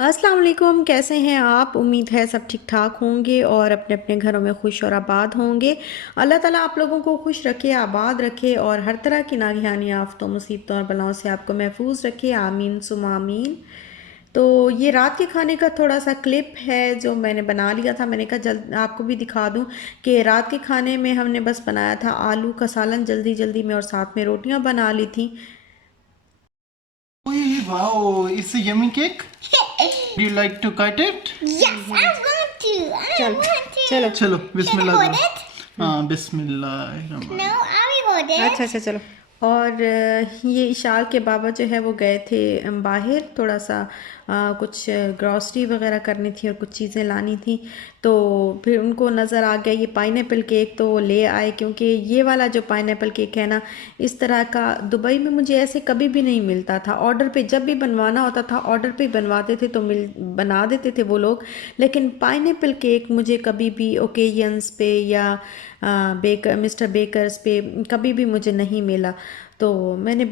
अस्सलाम वालेकुम, कैसे हैं आप? उम्मीद है सब ठीक ठाक होंगे और अपने अपने घरों में खुश और आबाद होंगे। अल्लाह ताला आप लोगों को खुश रखे, आबाद रखे और हर तरह की नागहानी आफतों, मुसीबतों और बलाओं से आपको महफूज रखे। आमीन सुमा आमीन। तो ये रात के खाने का थोड़ा सा क्लिप है जो मैंने बना लिया था। मैंने कहा जल्द आपको भी दिखा दूं कि रात के खाने में हमने बस बनाया था आलू का सालन जल्दी जल्दी में, और साथ में रोटियां बना ली थी। Wow, it's a yummy cake. Do you like to cut it? Yes, I want to. I चल want चलो। to. चलो Should I बिस्मिल्लाह hold करो। it? हाँ बिस्मिल्लाह। No, I will hold अच्छा it. अच्छा चलो। और ये इशाल के बाबा जो है वो गए थे बाहर थोड़ा सा कुछ ग्रॉसरी वगैरह करनी थी और कुछ चीज़ें लानी थी। तो फिर उनको नज़र आ गया ये पाइनएप्पल केक, तो वो ले आए, क्योंकि ये वाला जो पाइनएप्पल केक है ना, इस तरह का दुबई में मुझे ऐसे कभी भी नहीं मिलता था। ऑर्डर पे जब भी बनवाना होता था ऑर्डर पे बनवाते थे तो बना देते थे वो लोग, लेकिन पाइनएप्पल केक मुझे कभी भी ओकेजन्स पे या बेकर मिस्टर बेकर्स पे कभी भी मुझे नहीं मिला। तो मैंने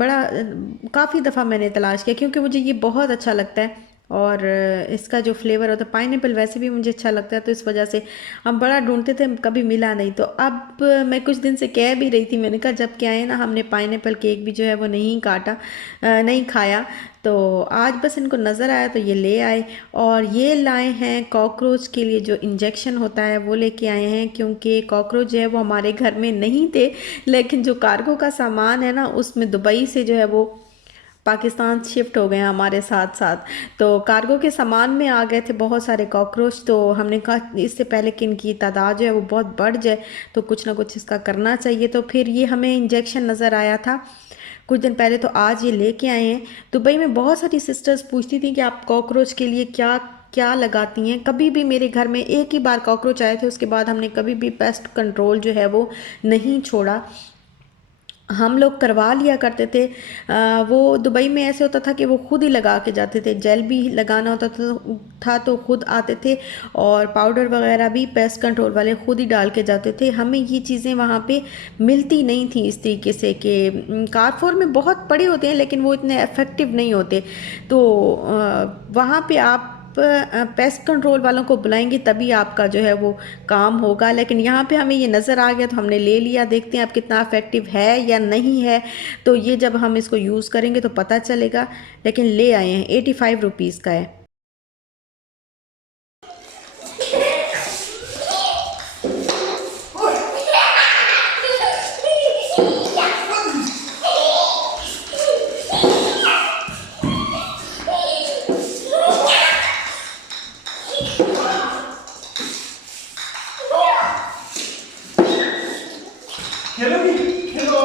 काफ़ी दफ़ा मैंने तलाश किया, क्योंकि मुझे ये बहुत अच्छा लगता है और इसका जो फ्लेवर होता है, पाइनएप्पल वैसे भी मुझे अच्छा लगता है, तो इस वजह से हम बड़ा ढूंढते थे, कभी मिला नहीं। तो अब मैं कुछ दिन से कह भी रही थी, मैंने कहा जब क्या है ना, हमने पाइनएप्पल केक भी जो है वो नहीं काटा, नहीं खाया। तो आज बस इनको नज़र आया तो ये ले आए। और ये लाए हैं कॉकरोच के लिए जो इंजेक्शन होता है वो लेके आए हैं, क्योंकि कॉकरोच जो है वो हमारे घर में नहीं थे, लेकिन जो कार्गो का सामान है ना उसमें दुबई से जो है वो पाकिस्तान शिफ्ट हो गए हैं हमारे साथ साथ। तो कार्गो के सामान में आ गए थे बहुत सारे कॉकरोच। तो हमने कहा इससे पहले कि इनकी तादाद जो है वो बहुत बढ़ जाए तो कुछ ना कुछ इसका करना चाहिए। तो फिर ये हमें इंजेक्शन नज़र आया था कुछ दिन पहले, तो आज ये लेके आए हैं। दुबई में बहुत सारी सिस्टर्स पूछती थी कि आप कॉकरोच के लिए क्या क्या लगाती हैं। कभी भी मेरे घर में एक ही बार कॉकरोच आए थे, उसके बाद हमने कभी भी पेस्ट कंट्रोल जो है वो नहीं छोड़ा। हम लोग करवा लिया करते थे। वो दुबई में ऐसे होता था कि वो खुद ही लगा के जाते थे, जेल भी लगाना होता था तो खुद आते थे, और पाउडर वगैरह भी पेस्ट कंट्रोल वाले खुद ही डाल के जाते थे। हमें ये चीज़ें वहाँ पे मिलती नहीं थी इस तरीके से कि कारफोर में बहुत पड़े होते हैं लेकिन वो इतने इफ़ेक्टिव नहीं होते। तो वहाँ पे आप पेस्ट कंट्रोल वालों को बुलाएंगे तभी आपका जो है वो काम होगा। लेकिन यहाँ पे हमें ये नज़र आ गया तो हमने ले लिया, देखते हैं अब कितना इफेक्टिव है या नहीं है। तो ये जब हम इसको यूज़ करेंगे तो पता चलेगा। लेकिन ले आए हैं, 85 रुपीज़ का है। खेलोगी? खेलो।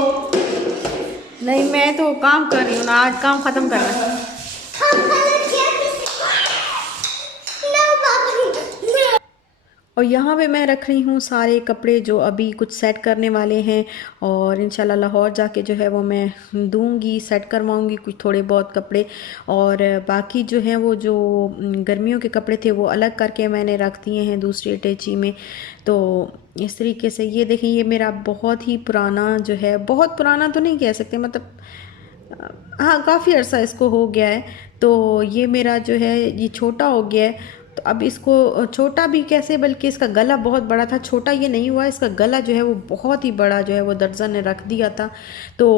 नहीं, मैं तो काम कर रही हूँ ना, आज काम ख़त्म करना है। No, Papa. No. और यहाँ पे मैं रख रही हूँ सारे कपड़े जो अभी कुछ सेट करने वाले हैं, और इंशाल्लाह लाहौर जाके जो है वो मैं दूंगी, सेट करवाऊंगी कुछ थोड़े बहुत कपड़े। और बाकी जो हैं वो जो गर्मियों के कपड़े थे वो अलग करके मैंने रख दिए हैं दूसरी अटैची में। तो इस तरीके से ये देखें, ये मेरा बहुत ही पुराना जो है, बहुत पुराना तो नहीं कह सकते, मतलब हाँ काफ़ी अर्सा इसको हो गया है। तो ये मेरा जो है ये छोटा हो गया है। तो अब इसको छोटा भी कैसे, बल्कि इसका गला बहुत बड़ा था, छोटा ये नहीं हुआ, इसका गला जो है वो बहुत ही बड़ा जो है वो दर्जन ने रख दिया था। तो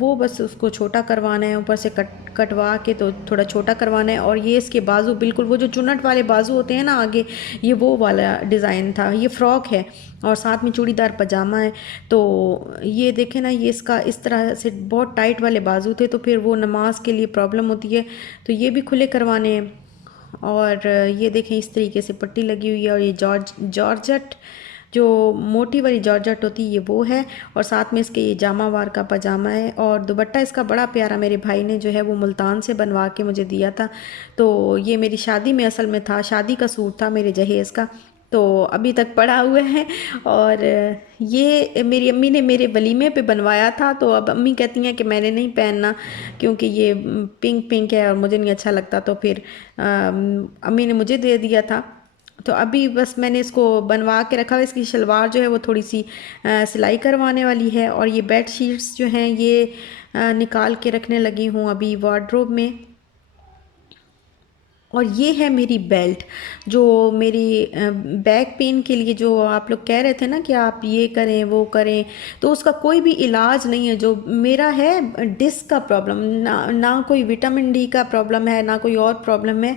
वो बस उसको छोटा करवाना है, ऊपर से कटवा के तो थोड़ा छोटा करवाना है। और ये इसके बाजू बिल्कुल वो जो चुन्नट वाले बाजू होते हैं ना आगे, ये वो वाला डिज़ाइन था। ये फ़्रॉक है और साथ में चूड़ीदार पजामा है। तो ये देखें ना, ये इसका इस तरह से बहुत टाइट वाले बाजू थे, तो फिर वो नमाज के लिए प्रॉब्लम होती है, तो ये भी खुले करवाने हैं। और ये देखें इस तरीके से पट्टी लगी हुई है, और ये जॉर्जट जो मोटी वाली जॉर्जट होती है ये वो है, और साथ में इसके ये जामावार का पजामा है। और दुपट्टा इसका बड़ा प्यारा मेरे भाई ने जो है वो मुल्तान से बनवा के मुझे दिया था। तो ये मेरी शादी में असल में था, शादी का सूट था मेरे जहेज़ का, तो अभी तक पड़ा हुआ है। और ये मेरी अम्मी ने मेरे वलीमे पे बनवाया था, तो अब अम्मी कहती हैं कि मैंने नहीं पहनना क्योंकि ये पिंक पिंक है और मुझे नहीं अच्छा लगता, तो फिर अम्मी ने मुझे दे दिया था। तो अभी बस मैंने इसको बनवा के रखा हुआ। इसकी शलवार जो है वो थोड़ी सी सिलाई करवाने वाली है, और ये बेड शीट्स जो हैं ये निकाल के रखने लगी हूँ अभी वार्डरोब में। और ये है मेरी बेल्ट जो मेरी बैक पेन के लिए, जो आप लोग कह रहे थे ना कि आप ये करें वो करें, तो उसका कोई भी इलाज नहीं है। जो मेरा है डिस्क का प्रॉब्लम, ना कोई विटामिन डी का प्रॉब्लम है, ना कोई और प्रॉब्लम है।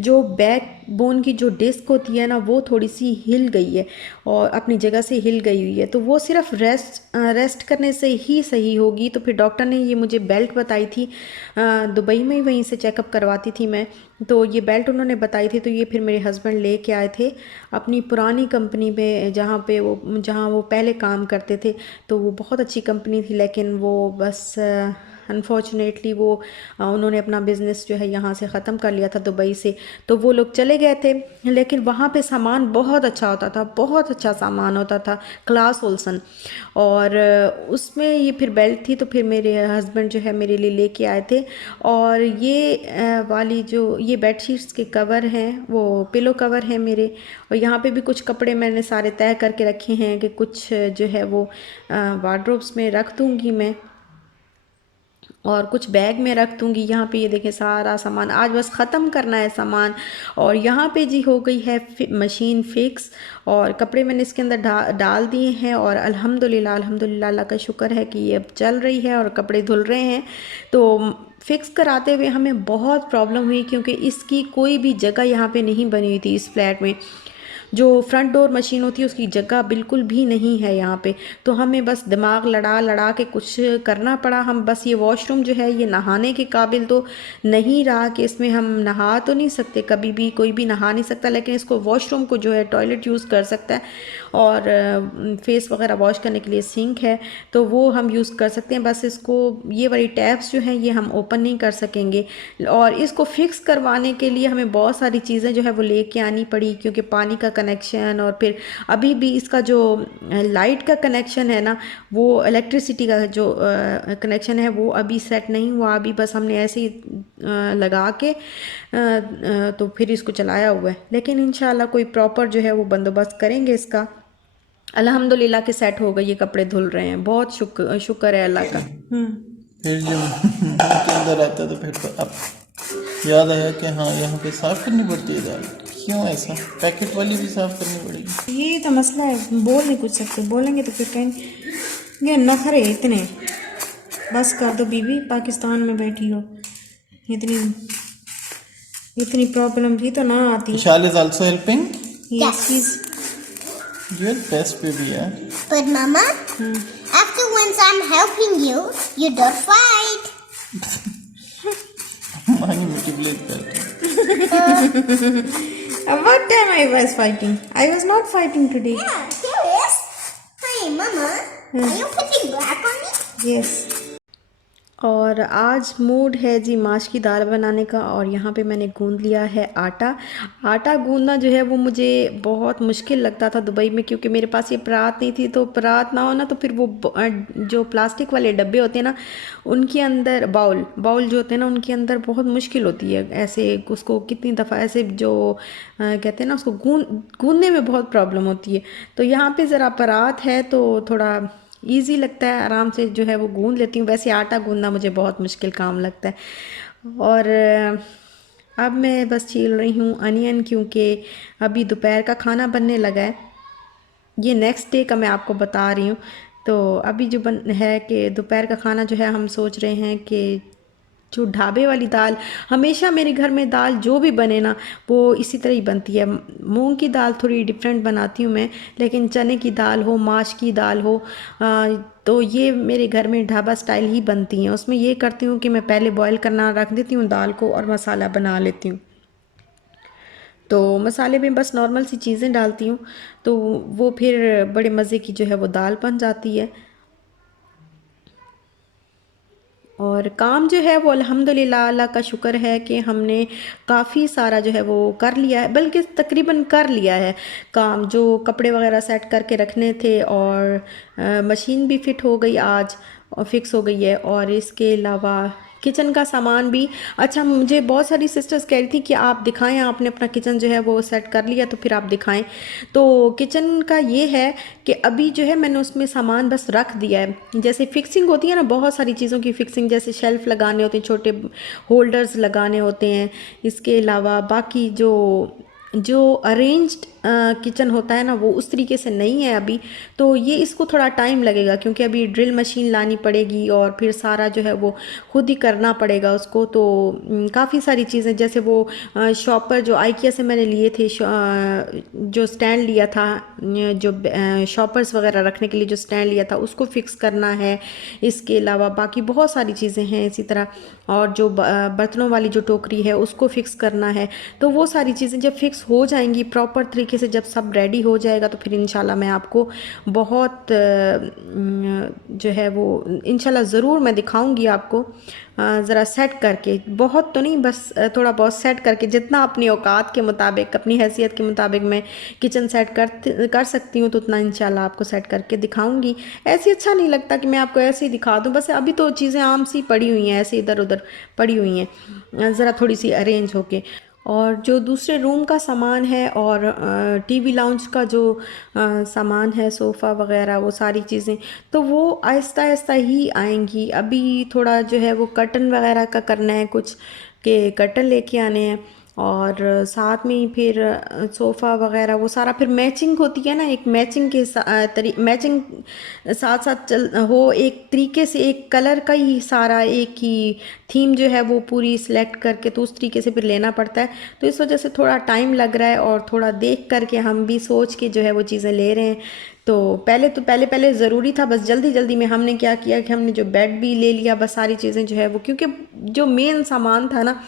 जो बैक बोन की जो डिस्क होती है ना, वो थोड़ी सी हिल गई है और अपनी जगह से हिल गई हुई है, तो वो सिर्फ रेस्ट करने से ही सही होगी। तो फिर डॉक्टर ने ये मुझे बेल्ट बताई थी, दुबई में ही वहीं से चेकअप करवाती थी मैं, तो ये बेल्ट उन्होंने बताई थी। तो ये फिर मेरे हस्बैंड लेके आए थे अपनी पुरानी कंपनी में, जहाँ वो पहले काम करते थे। तो वो बहुत अच्छी कंपनी थी, लेकिन वो बस अनफॉर्चुनेटली उन्होंने अपना बिज़नेस जो है यहाँ से ख़त्म कर लिया था दुबई से, तो वो लोग चले गए थे। लेकिन वहाँ पे सामान बहुत अच्छा होता था, बहुत अच्छा सामान होता था, क्लास ओल्सन। और उसमें ये फिर बेल्ट थी, तो फिर मेरे हस्बैंड जो है मेरे लिए लेके आए थे। और ये वाली जो ये बेडशीट्स के कवर हैं, वो पिलो कवर हैं मेरे। और यहाँ पे भी कुछ कपड़े मैंने सारे तय करके रखे हैं कि कुछ जो है वो वार्डरोब्स में रख दूँगी मैं, और कुछ बैग में रख दूँगी। यहाँ पे ये देखें सारा सामान आज बस ख़त्म करना है सामान। और यहाँ पे जी हो गई है मशीन फिक्स, और कपड़े मैंने इसके अंदर डाल दिए हैं। और अल्हम्दुलिल्लाह अल्हम्दुलिल्लाह, अल्लाह का शुक्र है कि ये अब चल रही है और कपड़े धुल रहे हैं। तो फिक्स कराते हुए हमें बहुत प्रॉब्लम हुई, क्योंकि इसकी कोई भी जगह यहाँ पे नहीं बनी हुई थी इस फ्लैट में। जो फ्रंट डोर मशीन होती है उसकी जगह बिल्कुल भी नहीं है यहाँ पे। तो हमें बस दिमाग लड़ा लड़ा के कुछ करना पड़ा। हम बस ये वॉशरूम जो है ये नहाने के काबिल तो नहीं रहा कि इसमें हम नहा तो नहीं सकते, कभी भी कोई भी नहा नहीं सकता, लेकिन इसको वॉशरूम को जो है टॉयलेट यूज़ कर सकता है। और फेस वगैरह वॉश करने के लिए सिंक है, तो वो हम यूज़ कर सकते हैं। बस इसको ये वाली टैप्स जो हैं ये हम ओपन नहीं कर सकेंगे। और इसको फिक्स करवाने के लिए हमें बहुत सारी चीज़ें जो है वो लेके आनी पड़ी, क्योंकि पानी का कनेक्शन, और फिर अभी भी इसका जो लाइट का कनेक्शन है ना, वो इलेक्ट्रिसिटी का जो कनेक्शन है वो अभी सेट नहीं हुआ। अभी बस हमने ऐसे ही लगा के तो फिर इसको चलाया हुआ है। लेकिन इंशाल्लाह कोई प्रॉपर जो है वो बंदोबस्त करेंगे इसका। अल्हम्दुलिल्लाह के सेट हो गए, ये कपड़े धुल रहे हैं, बहुत शुक्र है अल्लाह का। फिर जब मुंह के अंदर आता है तो फिर तो अब याद आया कि हाँ यहाँ पे साफ करनी पड़ती है दाल। क्यों ऐसा? पैकेट वाली भी साफ करनी पड़ेगी? ये तो मसला है, बोल नहीं कुछ सकते, बोलेंगे तो फिर कहेंगे ये नखरे इतने, बस कर दो बीबी, पाकिस्तान में बैठी हो, इतनी प्रॉब्लम भी तो ना आती। Vishal is also helping. Yes, he's You're best baby, yeah. But Mama, after once I'm helping you, you don't fight. मानी multiply करते हैं। what time I was fighting? I was not fighting today. Yeah, here is. Hey, Mama, are you putting black on me? Yes. और आज mood है जी माश की दाल बनाने का। और यहाँ पे मैंने गूंद लिया है आटा। आटा गूंदना जो है वो मुझे बहुत मुश्किल लगता था दुबई में, क्योंकि मेरे पास ये परात नहीं थी। तो परात ना हो ना, तो फिर वो जो प्लास्टिक वाले डब्बे होते हैं ना, उनके अंदर बाउल जो होते हैं ना, उनके अंदर बहुत मुश्किल होती है। ऐसे उसको कितनी दफ़ा ऐसे जो कहते हैं ना, उसको गूंदने में बहुत प्रॉब्लम होती है। तो यहाँ पर ज़रा परात है तो थोड़ा ईज़ी लगता है, आराम से जो है वो गूंद लेती हूँ। वैसे आटा गूंदना मुझे बहुत मुश्किल काम लगता है। और अब मैं बस छील रही हूँ अनियन, क्योंकि अभी दोपहर का खाना बनने लगा है। ये नेक्स्ट डे का मैं आपको बता रही हूँ। तो अभी जो है कि दोपहर का खाना जो है हम सोच रहे हैं कि जो ढाबे वाली दाल, हमेशा मेरे घर में दाल जो भी बने ना वो इसी तरह ही बनती है। मूंग की दाल थोड़ी डिफरेंट बनाती हूँ मैं, लेकिन चने की दाल हो, माश की दाल हो, तो ये मेरे घर में ढाबा स्टाइल ही बनती हैं। उसमें ये करती हूँ कि मैं पहले बॉईल करना रख देती हूँ दाल को और मसाला बना लेती हूँ। तो मसाले में बस नॉर्मल सी चीज़ें डालती हूँ, तो वो फिर बड़े मज़े की जो है वो दाल बन जाती है। और काम जो है वो अल्हम्दुलिल्लाह अल्लाह का शुक्र है कि हमने काफ़ी सारा जो है वो कर लिया है, बल्कि तकरीबन कर लिया है काम। जो कपड़े वगैरह सेट करके रखने थे, और मशीन भी फ़िट हो गई आज और फिक्स हो गई है। और इसके अलावा किचन का सामान भी। अच्छा, मुझे बहुत सारी सिस्टर्स कह रही थी कि आप दिखाएं, आपने अपना किचन जो है वो सेट कर लिया तो फिर आप दिखाएं। तो किचन का ये है कि अभी जो है मैंने उसमें सामान बस रख दिया है। जैसे फिक्सिंग होती है ना, बहुत सारी चीज़ों की फिक्सिंग, जैसे शेल्फ लगाने होते हैं, छोटे होल्डर्स लगाने होते हैं। इसके अलावा बाकी जो जो अरेंज्ड किचन होता है ना, वो उस तरीके से नहीं है अभी। तो ये इसको थोड़ा टाइम लगेगा, क्योंकि अभी ड्रिल मशीन लानी पड़ेगी और फिर सारा जो है वो खुद ही करना पड़ेगा उसको। तो काफ़ी सारी चीज़ें, जैसे वो शॉपर जो आइकिया से मैंने लिए थे, जो स्टैंड लिया था, जो शॉपर्स वगैरह रखने के लिए जो स्टैंड लिया था, उसको फिक्स करना है। इसके अलावा बाकी बहुत सारी चीज़ें हैं इसी तरह, और जो बर्तनों वाली जो टोकरी है उसको फिक्स करना है। तो वो सारी चीज़ें जब फिक्स हो जाएंगी प्रॉपर तरीके से, जब सब रेडी हो जाएगा, तो फिर इंशाल्लाह मैं आपको बहुत जो है वो इंशाल्लाह ज़रूर मैं दिखाऊंगी आपको, ज़रा सेट करके, बहुत तो नहीं, बस थोड़ा बहुत सेट करके, जितना अपनी औकात के मुताबिक, अपनी हैसियत के मुताबिक मैं किचन सेट कर सकती हूँ, तो उतना इंशाल्लाह आपको सेट करके दिखाऊंगी। ऐसे अच्छा नहीं लगता कि मैं आपको ऐसे ही दिखा दूँ, बस अभी तो चीज़ें आम सी पड़ी हुई हैं, ऐसे इधर उधर पड़ी हुई हैं, ज़रा थोड़ी सी अरेंज होके। और जो दूसरे रूम का सामान है और टीवी लाउंज का जो सामान है, सोफ़ा वगैरह, वो सारी चीज़ें तो वो आहिस्ता आहिस्ता ही आएंगी। अभी थोड़ा जो है वो कर्टन वगैरह का करना है कुछ, के कर्टन लेके आने हैं, और साथ में ही फिर सोफ़ा वगैरह वो सारा फिर मैचिंग होती है ना, एक मैचिंग के मैचिंग साथ साथ चल हो, एक तरीके से एक कलर का ही सारा, एक ही थीम जो है वो पूरी सिलेक्ट करके, तो उस तरीके से फिर लेना पड़ता है। तो इस वजह से थोड़ा टाइम लग रहा है, और थोड़ा देख करके हम भी सोच के जो है वो चीज़ें ले रहे हैं। तो पहले ज़रूरी था, बस जल्दी जल्दी में हमने क्या किया कि हमने जो बेड भी ले लिया, बस सारी चीज़ें जो है वो, क्योंकि जो मेन सामान था ना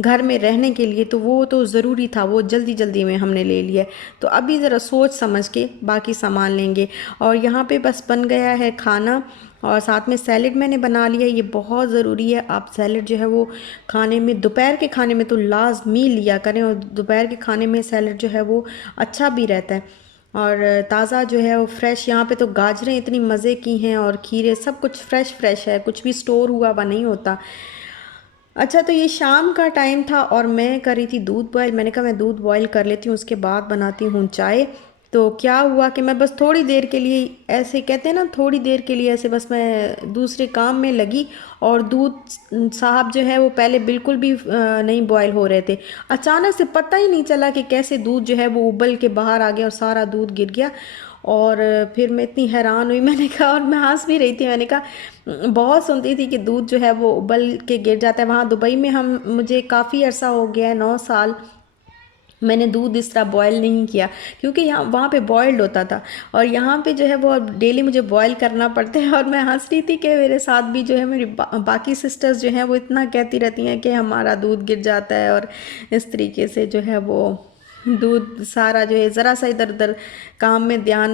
घर में रहने के लिए, तो वो तो ज़रूरी था, वो जल्दी जल्दी में हमने ले लिया। तो अभी ज़रा सोच समझ के बाकी सामान लेंगे। और यहाँ पे बस बन गया है खाना, और साथ में सैलेड मैंने बना लिया, ये बहुत ज़रूरी है। आप सैलेड जो है वो खाने में, दोपहर के खाने में तो लाजमी लिया करें, और दोपहर के खाने में सैलेड जो है वो अच्छा भी रहता है, और ताज़ा जो है वो फ्रेश। यहाँ पे तो गाजरें इतनी मज़े की हैं, और खीरे, सब कुछ फ्रेश फ्रेश है, कुछ भी स्टोर हुआ हुआ नहीं होता। अच्छा, तो ये शाम का टाइम था और मैं कर रही थी दूध बॉयल। मैंने कहा मैं दूध बॉयल कर लेती हूँ, उसके बाद बनाती हूँ चाय। तो क्या हुआ कि मैं बस थोड़ी देर के लिए, ऐसे कहते हैं ना, थोड़ी देर के लिए ऐसे बस मैं दूसरे काम में लगी, और दूध साहब जो है वो पहले बिल्कुल भी नहीं बॉयल हो रहे थे। अचानक से पता ही नहीं चला कि कैसे दूध जो है वो उबल के बाहर आ गया और सारा दूध गिर गया। और फिर मैं इतनी हैरान हुई, मैंने कहा, और मैं हंस भी रही थी, मैंने कहा बहुत सुनती थी कि दूध जो है वो उबल के गिर जाता है। वहाँ दुबई में हम, मुझे काफ़ी अरसा हो गया है, 9 साल मैंने दूध इस तरह बॉयल नहीं किया, क्योंकि यहाँ वहाँ पे बॉयल्ड होता था, और यहाँ पे जो है वो अब डेली मुझे बॉयल करना पड़ता है। और मैं हंस रही थी कि मेरे साथ भी जो है मेरी बाकी सिस्टर्स जो हैं वो इतना कहती रहती हैं कि हमारा दूध गिर जाता है, और इस तरीके से जो है वो दूध सारा जो है, ज़रा सा इधर उधर काम में ध्यान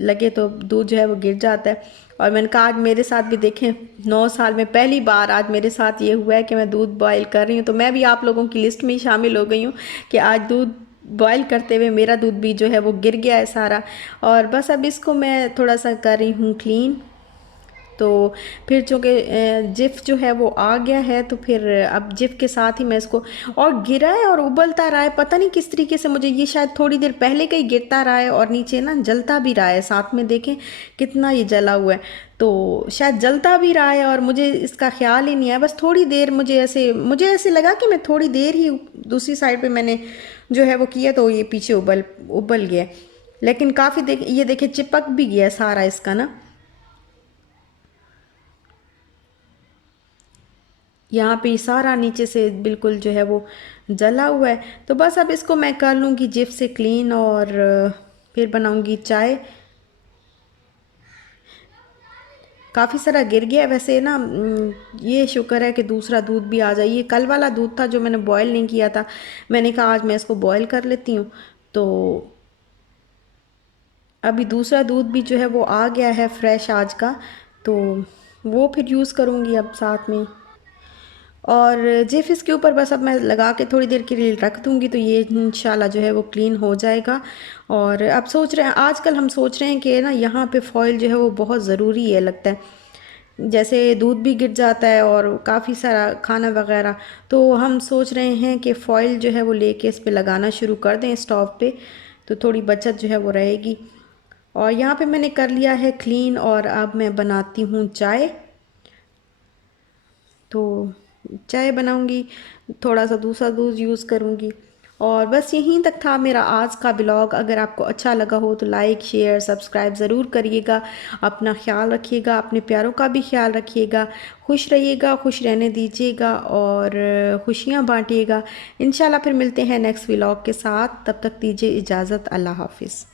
लगे तो दूध जो है वो गिर जाता है। और मैंने कहा आज मेरे साथ भी देखें, 9 साल में पहली बार आज मेरे साथ ये हुआ है कि मैं दूध बॉयल कर रही हूँ। तो मैं भी आप लोगों की लिस्ट में ही शामिल हो गई हूँ कि आज दूध बॉयल करते हुए मेरा दूध भी जो है वो गिर गया है सारा। और बस अब इसको मैं थोड़ा सा कर रही हूँ क्लीन। तो फिर चूँकि जिफ जो है वो आ गया है, तो फिर अब जिफ के साथ ही मैं इसको, और गिरा है और उबलता रहा है, पता नहीं किस तरीके से, मुझे ये शायद थोड़ी देर पहले का ही गिरता रहा है, और नीचे ना जलता भी रहा है साथ में, देखें कितना ये जला हुआ है। तो शायद जलता भी रहा है और मुझे इसका ख्याल ही नहीं आया। बस थोड़ी देर मुझे ऐसे लगा कि मैं थोड़ी देर ही दूसरी साइड पे मैंने जो है वो किया, तो ये पीछे उबल गया। लेकिन काफ़ी ये देखिए चिपक भी गया सारा इसका ना, यहाँ पे सारा नीचे से बिल्कुल जो है वो जला हुआ है। तो बस अब इसको मैं कर लूँगी जिफ से क्लीन, और फिर बनाऊँगी चाय। काफ़ी सारा गिर गया है वैसे ना, ये शुक्र है कि दूसरा दूध भी आ जाए। ये कल वाला दूध था जो मैंने बॉयल नहीं किया था, मैंने कहा आज मैं इसको बॉयल कर लेती हूँ। तो अभी दूसरा दूध भी जो है वो आ गया है फ्रेश आज का, तो वो फिर यूज़ करूँगी अब साथ में। और जिफ इसके ऊपर बस अब मैं लगा के थोड़ी देर के लिए रख दूँगी, तो ये इंशाल्लाह जो है वो क्लीन हो जाएगा। और अब सोच रहे हैं, आजकल हम सोच रहे हैं कि ना यहाँ पे फॉइल जो है वो बहुत ज़रूरी है लगता है, जैसे दूध भी गिर जाता है और काफ़ी सारा खाना वगैरह, तो हम सोच रहे हैं कि फ़ॉइल जो है वो लेके इस पे लगाना शुरू कर दें स्टोव पे, तो थोड़ी बचत जो है वो रहेगी। और यहाँ पे मैंने कर लिया है क्लीन और अब मैं बनाती हूँ चाय। तो चाय बनाऊँगी, थोड़ा सा दूसरा दूध यूज़ करूँगी। और बस यहीं तक था मेरा आज का ब्लॉग। अगर आपको अच्छा लगा हो तो लाइक शेयर सब्सक्राइब ज़रूर करिएगा। अपना ख्याल रखिएगा, अपने प्यारों का भी ख्याल रखिएगा। खुश रहिएगा, खुश रहने दीजिएगा और खुशियाँ बांटिएगा। इंशाल्लाह फिर मिलते हैं नेक्स्ट ब्लॉग के साथ। तब तक दीजिए इजाज़त। अल्लाह हाफिज़।